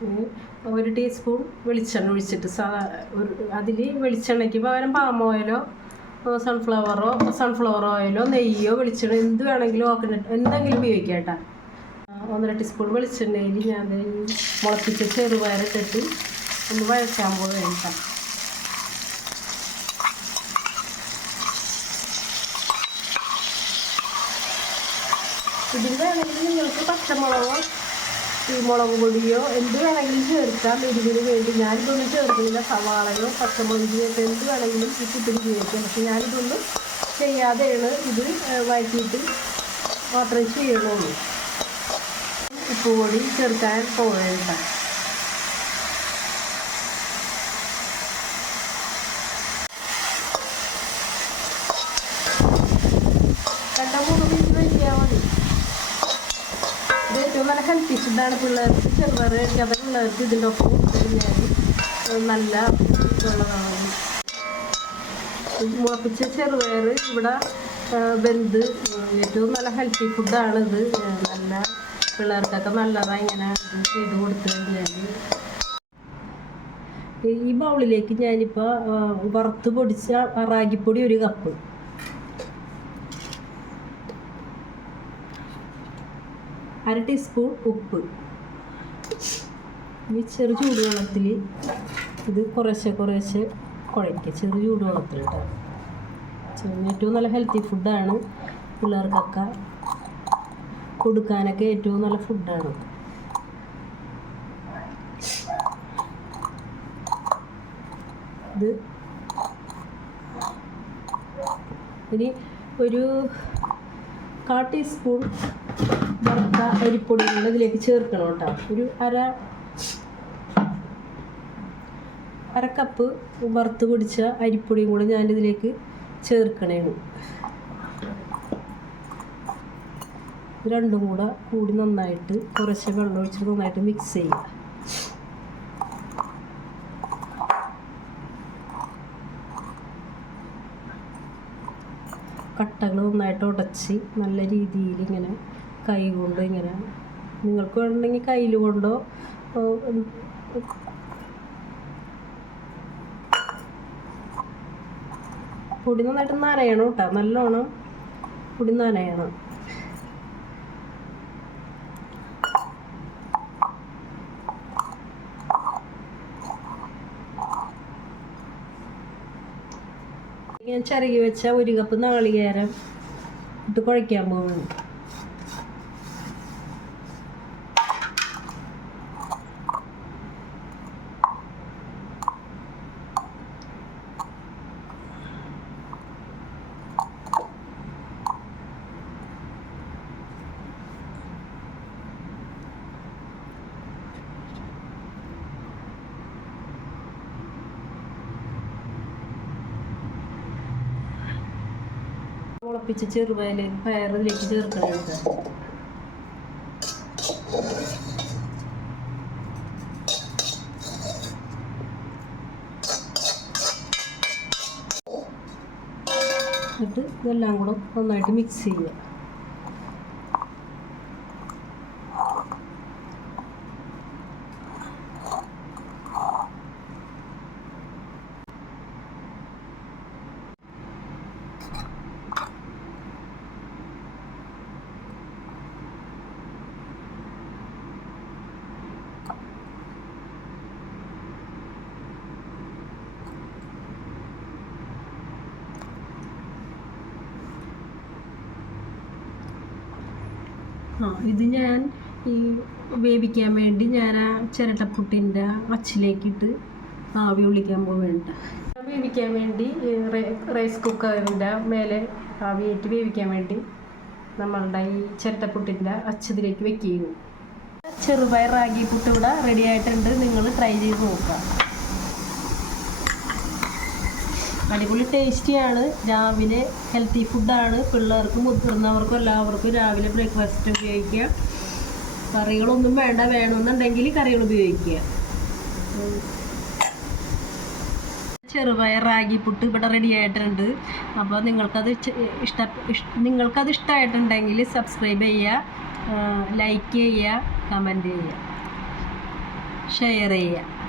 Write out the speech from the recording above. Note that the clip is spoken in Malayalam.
1 ടീസ്പൂൺ വെളിച്ചെണ്ണ ഒഴിച്ചിട്ട് അതിൽ വെളിച്ചെണ്ണയ്ക്ക് പകരം പാം ഓയിലോ സൺഫ്ലവർ ഓയിലോ നെയ്യോ വെളിച്ചെണ്ണ എന്ത് വേണമെങ്കിലും എന്തെങ്കിലും ഉപയോഗിക്കാം കേട്ടോ. 1.5 ടീസ്പൂൺ വെളിച്ചെണ്ണയിൽ ഞാൻ ഈ മുളപ്പിച്ച ചെറുപയറിട്ടിട്ട് ഒന്ന് വഴറ്റാൻ പോകാം. ഇതിൽ വേണമെങ്കിൽ നിങ്ങൾക്ക് പച്ചമുളകോ മുളക് പൊടിയോ എന്ത് വേണമെങ്കിലും ചേർക്കാം. എരിവിന് വേണ്ടി ഞാനിതൊന്നും ചേർക്കുന്നില്ല. സവാളയോ പച്ചമുളകോ എന്ത് വേണമെങ്കിലും ഈ ഫുഡിൽ ഉപയോഗിക്കാം. പക്ഷെ ഞാനിതൊന്നും ചെയ്യാതെയാണ് ഇത് വഴറ്റിയിട്ട് മാത്രമേ ചെയ്യണുള്ളൂ. ഉപ്പ് പൊടി ചേർക്കാൻ പോകേണ്ട. ഏറ്റവും നല്ല ഹെൽത്തി ഫുഡാണ് പിള്ളേർക്ക്. ചെറുപയർ കഴിക്കാത്ത പിള്ളേർക്ക് ഇതിൻ്റെ ഒപ്പം കഴിഞ്ഞാൽ നല്ല ഇതുള്ളതാണ്. മുളപ്പിച്ച ചെറുപയർ ഇവിടെ വെന്ത് ഏറ്റവും നല്ല ഹെൽത്തി ഫുഡാണിത്. നല്ല പിള്ളേർക്കൊക്കെ നല്ലതാണ് ഇങ്ങനെ ചെയ്ത് കൊടുത്തു കഴിഞ്ഞാൽ. ഈ ബൗളിലേക്ക് ഞാനിപ്പോൾ വറുത്ത് പൊടിച്ച റാഗിപ്പൊടി 1 കപ്പ്, അര ടീസ്പൂൺ ഉപ്പ്. ഈ ചെറു ചൂടുവെള്ളത്തിൽ ഇത് കുറേശ്ശെ കുഴയ്ക്കുക. ചെറു ചൂടുവെള്ളത്തിൽ കേട്ടോ. ഏറ്റവും നല്ല ഹെൽത്തി ഫുഡാണ്. പിള്ളേർക്കൊക്കെ കൊടുക്കാനൊക്കെ ഏറ്റവും നല്ല ഫുഡാണ്. ഇത് ഇനി ഒരു 1/4 ടീസ്പൂൺ വറുത്ത അരിപ്പൊടി കൂടെ ഇതിലേക്ക് ചേർക്കണം കേട്ടോ. ഒരു അര കപ്പ് വറുത്ത് പൊടിച്ച അരിപ്പൊടിയും കൂടെ ഞാനിതിലേക്ക് ചേർക്കണേണ്. രണ്ടും കൂടി നന്നായിട്ട് കുറച്ച് വെള്ളം ഒഴിച്ചിട്ട് നന്നായിട്ട് മിക്സ് ചെയ്യുക. കട്ടകൾ നന്നായിട്ട് ഉടച്ച് നല്ല രീതിയിൽ ഇങ്ങനെ കൈ കൊണ്ട് ഇങ്ങനെ, നിങ്ങൾക്ക് വേണമെങ്കിൽ കയ്യിൽ കൊണ്ടോ പൊടി നന്നായിട്ട് നനയണം കേട്ടോ. നല്ലോണം പൊടി നനയണം. ഞാൻ ചിരകി വെച്ച 1 കപ്പ് നാളികേരം ഇട്ട് കുഴയ്ക്കാൻ പോകുന്നു. മുളപ്പിച്ച് പയറിലേക്ക് ചേർക്കണം. എന്നിട്ട് ഇതെല്ലാം കൂടെ നന്നായിട്ട് മിക്സ് ചെയ്യുക. ഇത് ഞാൻ ഈ വേവിക്കാൻ വേണ്ടി ഞാൻ ആ ചിരട്ടപ്പുട്ടിൻ്റെ അച്ചിലേക്കിട്ട് ആവി ഒളിക്കാൻ പോവേണ്ട. വേവിക്കാൻ വേണ്ടി റൈസ് കുക്കറിൻ്റെ മേലെ ആവിയായിട്ട് വേവിക്കാൻ വേണ്ടി നമ്മളുടെ ഈ ചിരട്ടപ്പുട്ടിൻ്റെ അച്ചതിലേക്ക് വെക്കുന്നു. ചെറുപയർ റാഗി പുട്ട് ഇവിടെ റെഡി ആയിട്ടുണ്ട്. നിങ്ങൾ ട്രൈ ചെയ്ത് നോക്കാം. അടിപൊളി ടേസ്റ്റിയാണ്. രാവിലെ ഹെൽത്തി ഫുഡാണ്. പിള്ളേർക്കും മുതിർന്നവർക്കും എല്ലാവർക്കും രാവിലെ ബ്രേക്ക്ഫാസ്റ്റ് ഉപയോഗിക്കുക. കറികളൊന്നും വേണമെന്നുണ്ടെങ്കിൽ കറികൾ ഉപയോഗിക്കുക. ചെറുപയർ റാഗി പുട്ട് ഇവിടെ റെഡി ആയിട്ടുണ്ട്. അപ്പോൾ നിങ്ങൾക്കത് ഇഷ്ടമായിട്ടുണ്ടെങ്കിൽ സബ്സ്ക്രൈബ് ചെയ്യുക, ലൈക്ക് ചെയ്യുക, കമൻറ്റ് ചെയ്യുക. ഷെയർ ചെയ്യുക.